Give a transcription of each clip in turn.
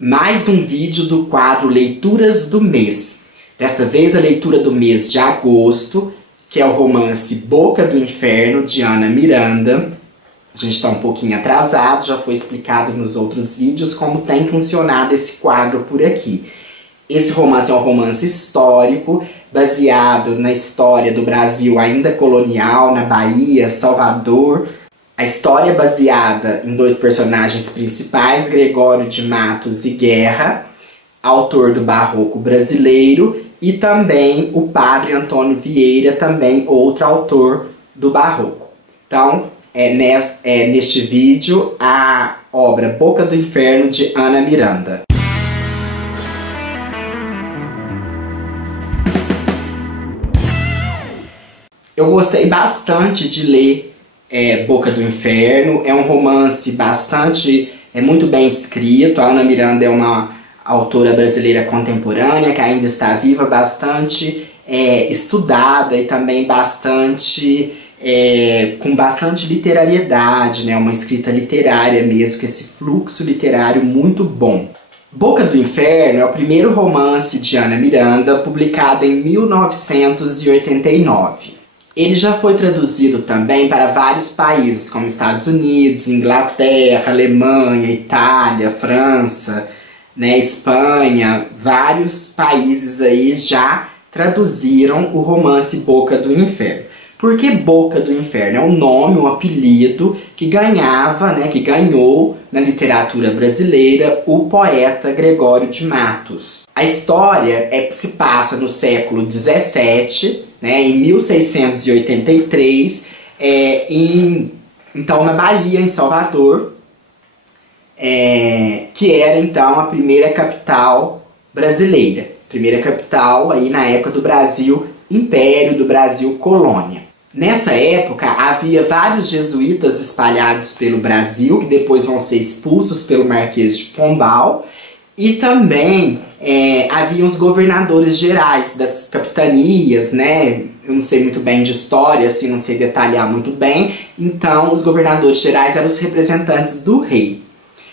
Mais um vídeo do quadro Leituras do Mês. Desta vez a leitura do mês de agosto, que é o romance Boca do Inferno, de Ana Miranda. A gente está um pouquinho atrasado, já foi explicado nos outros vídeos como tem funcionado esse quadro por aqui. Esse romance é um romance histórico, baseado na história do Brasil ainda colonial, na Bahia, Salvador. A história é baseada em dois personagens principais, Gregório de Matos e Guerra, autor do Barroco brasileiro, e também o padre Antônio Vieira, também outro autor do Barroco. Então, neste vídeo, a obra Boca do Inferno, de Ana Miranda. Eu gostei bastante de ler Boca do Inferno. É um romance muito bem escrito. A Ana Miranda é uma autora brasileira contemporânea que ainda está viva, bastante estudada e também com bastante literariedade, né? Uma escrita literária mesmo, com esse fluxo literário muito bom. Boca do Inferno é o primeiro romance de Ana Miranda, publicado em 1989. Ele já foi traduzido também para vários países, como Estados Unidos, Inglaterra, Alemanha, Itália, França, né, Espanha. Vários países aí já traduziram o romance Boca do Inferno. Por que Boca do Inferno? É um nome, um apelido que ganhou na literatura brasileira o poeta Gregório de Matos. A história se passa no século XVII, né, em 1683, então na Bahia, em Salvador, que era então a primeira capital brasileira. Primeira capital aí na época do Brasil Império, do Brasil Colônia. Nessa época havia vários jesuítas espalhados pelo Brasil, que depois vão ser expulsos pelo Marquês de Pombal, e também havia os governadores gerais das capitanias, né? Eu não sei muito bem de história, assim, não sei detalhar muito bem. Então, os governadores gerais eram os representantes do rei.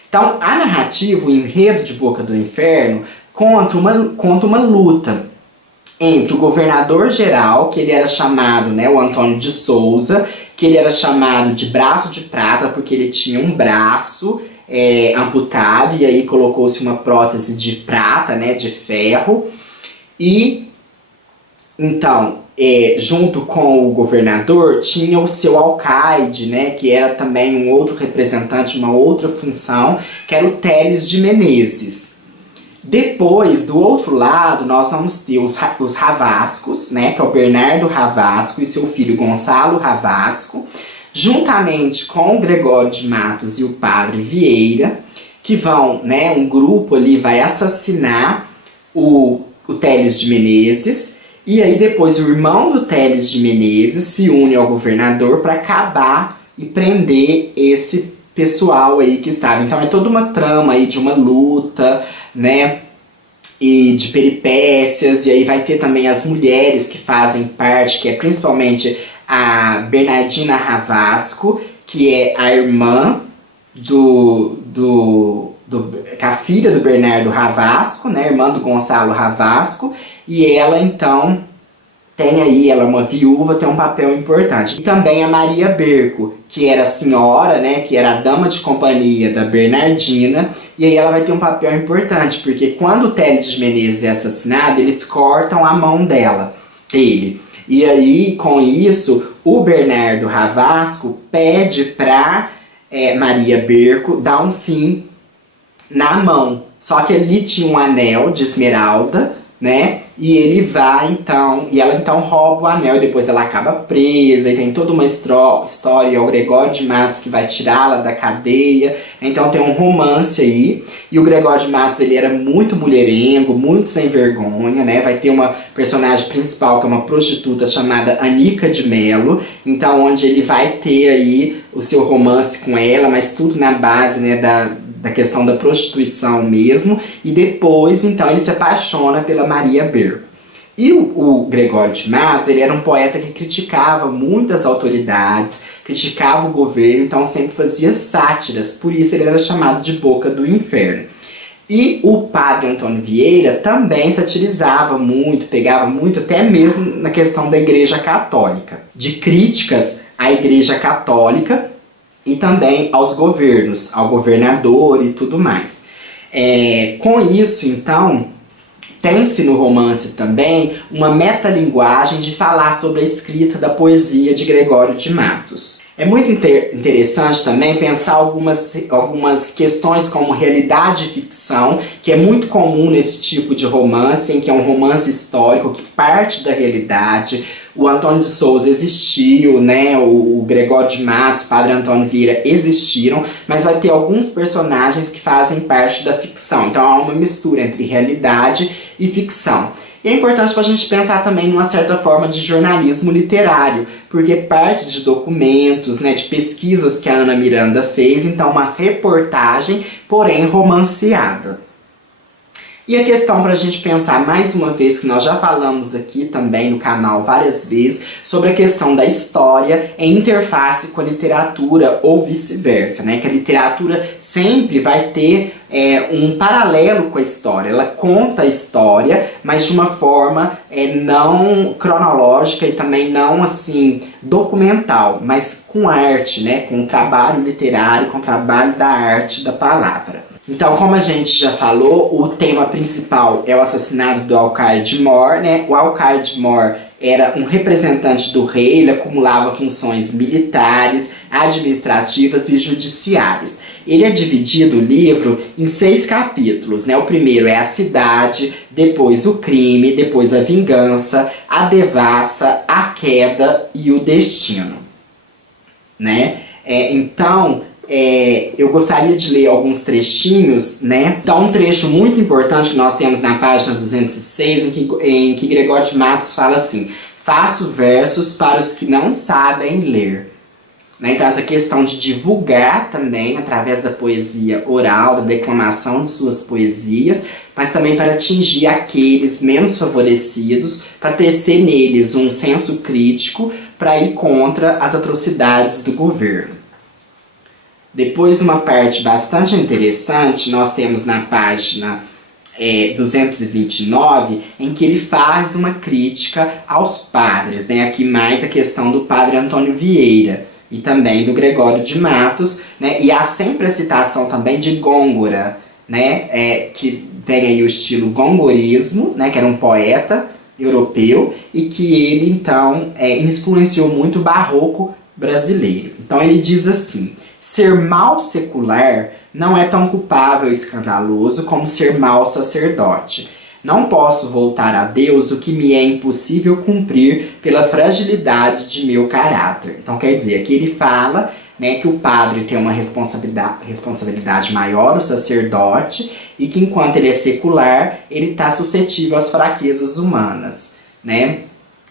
Então, a narrativa, o enredo de Boca do Inferno, conta uma luta entre o governador geral, que ele era chamado, né, o Antônio de Souza, que ele era chamado de Braço de Prata, porque ele tinha um braço amputado, e aí colocou-se uma prótese de prata, né, de ferro. E então, junto com o governador, tinha o seu alcaide, né, que era também um outro representante, uma outra função, que era o Teles de Menezes. Depois, do outro lado, nós vamos ter os Ravascos, né, que é o Bernardo Ravasco e seu filho Gonçalo Ravasco, juntamente com o Gregório de Matos e o padre Vieira, que vão, né, um grupo ali vai assassinar o Teles de Menezes, e aí depois o irmão do Teles de Menezes se une ao governador para acabar e prender esse pessoal aí que estava. Então é toda uma trama aí de uma luta, né, e de peripécias, e aí vai ter também as mulheres que fazem parte, que é principalmente a Bernardina Ravasco, que é a irmã a filha do Bernardo Ravasco, né, irmã do Gonçalo Ravasco, e ela então ela é uma viúva, tem um papel importante. E também a Maria Berco, que era a senhora, né, que era a dama de companhia da Bernardina, e aí ela vai ter um papel importante, porque quando o Teles de Menezes é assassinado, eles cortam a mão dele. E aí, com isso, o Bernardo Ravasco pede pra Maria Berco dar um fim na mão. Só que ali tinha um anel de esmeralda, né? E ela então rouba o anel, e depois ela acaba presa, e tem toda uma história, o Gregório de Matos que vai tirá-la da cadeia. Então tem um romance aí, e o Gregório de Matos, ele era muito mulherengo, muito sem vergonha, né? Vai ter uma personagem principal que é uma prostituta chamada Anica de Melo, então onde ele vai ter aí o seu romance com ela, mas tudo na base, né, da questão da prostituição mesmo, e depois, então, ele se apaixona pela Maria Berco. E o Gregório de Matos, ele era um poeta que criticava muitas autoridades, criticava o governo, então sempre fazia sátiras, por isso ele era chamado de Boca do Inferno. E o padre Antônio Vieira também satirizava muito, pegava muito até mesmo na questão da Igreja Católica, de críticas à Igreja Católica e também aos governos, ao governador e tudo mais. Com isso, então, tem-se no romance também uma metalinguagem de falar sobre a escrita da poesia de Gregório de Matos. É muito interessante também pensar algumas questões como realidade e ficção, que é muito comum nesse tipo de romance, em que é um romance histórico que parte da realidade. O Antônio de Souza existiu, né? O Gregório de Matos, o Padre Antônio Vieira existiram, mas vai ter alguns personagens que fazem parte da ficção. Então há uma mistura entre realidade e ficção. E é importante para a gente pensar também numa certa forma de jornalismo literário, porque parte de documentos, né, de pesquisas que a Ana Miranda fez, então uma reportagem, porém romanceada. E a questão para a gente pensar mais uma vez, que nós já falamos aqui também no canal várias vezes, sobre a questão da história em interface com a literatura ou vice-versa, né? Que a literatura sempre vai ter um paralelo com a história. Ela conta a história, mas de uma forma não cronológica e também não assim documental, mas com arte, né? Com o trabalho literário, com o trabalho da arte da palavra. Então, como a gente já falou, o tema principal é o assassinato do Alcaide Mor, né? O Alcaide Mor era um representante do rei, ele acumulava funções militares, administrativas e judiciárias. Ele é dividido, o livro, em 6 capítulos, né? O primeiro é a cidade, depois o crime, depois a vingança, a devassa, a queda e o destino, né? Eu gostaria de ler alguns trechinhos, né? Então, um trecho muito importante que nós temos na página 206, em que Gregório de Matos fala assim: faço versos para os que não sabem ler. Né? Então, essa questão de divulgar também, através da poesia oral, da declamação de suas poesias, mas também para atingir aqueles menos favorecidos, para tecer neles um senso crítico, para ir contra as atrocidades do governo. Depois, uma parte bastante interessante, nós temos na página 229, em que ele faz uma crítica aos padres, né? Aqui mais a questão do padre Antônio Vieira e também do Gregório de Matos, né? E há sempre a citação também de Gôngora, né? Que vem aí o estilo gongorismo, né? Que era um poeta europeu e que ele, então, influenciou muito o barroco brasileiro. Então ele diz assim: ser mau secular não é tão culpável e escandaloso como ser mau sacerdote. Não posso voltar a Deus o que me é impossível cumprir pela fragilidade de meu caráter. Então quer dizer, aqui ele fala, né, que o padre tem uma responsabilidade maior, o sacerdote, e que enquanto ele é secular, ele está suscetível às fraquezas humanas, né?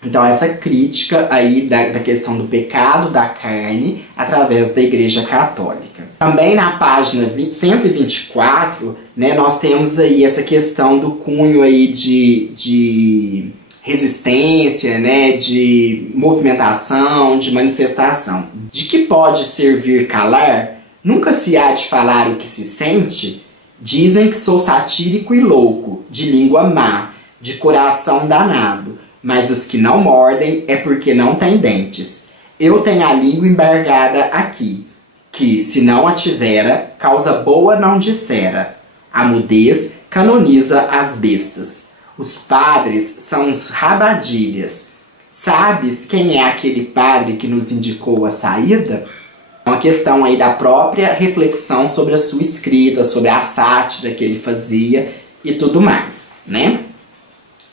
Então essa crítica aí da questão do pecado da carne através da Igreja Católica. Também na página 124, né, nós temos aí essa questão do cunho aí de resistência, né, de movimentação, de manifestação. De que pode servir calar? Nunca se há de falar o que se sente? Dizem que sou satírico e louco, de língua má, de coração danado. Mas os que não mordem é porque não têm dentes. Eu tenho a língua embargada aqui, que, se não a tivera, causa boa não dissera. A mudez canoniza as bestas. Os padres são uns rabadilhas. Sabes quem é aquele padre que nos indicou a saída? É uma questão aí da própria reflexão sobre a sua escrita, sobre a sátira que ele fazia e tudo mais, né?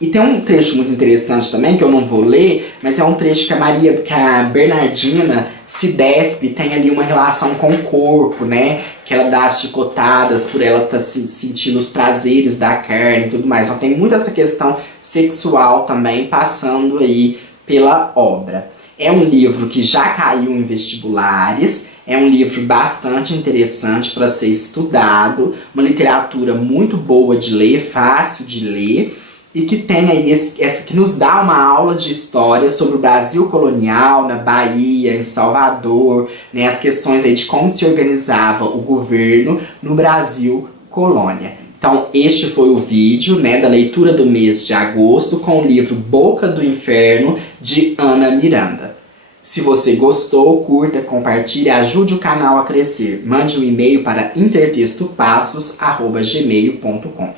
E tem um trecho muito interessante também, que eu não vou ler, mas é um trecho que a Bernardina se despe, tem ali uma relação com o corpo, né? Que ela dá as chicotadas por ela estar sentindo os prazeres da carne e tudo mais. Então tem muito essa questão sexual também passando aí pela obra. É um livro que já caiu em vestibulares, é um livro bastante interessante para ser estudado, uma literatura muito boa de ler, fácil de ler, e que tem aí que nos dá uma aula de história sobre o Brasil colonial, na Bahia, em Salvador, né, as questões aí de como se organizava o governo no Brasil colônia. Então este foi o vídeo, né, da leitura do mês de agosto com o livro Boca do Inferno, de Ana Miranda. Se você gostou, curta, compartilhe, ajude o canal a crescer. Mande um e-mail para intertextopassos@gmail.com.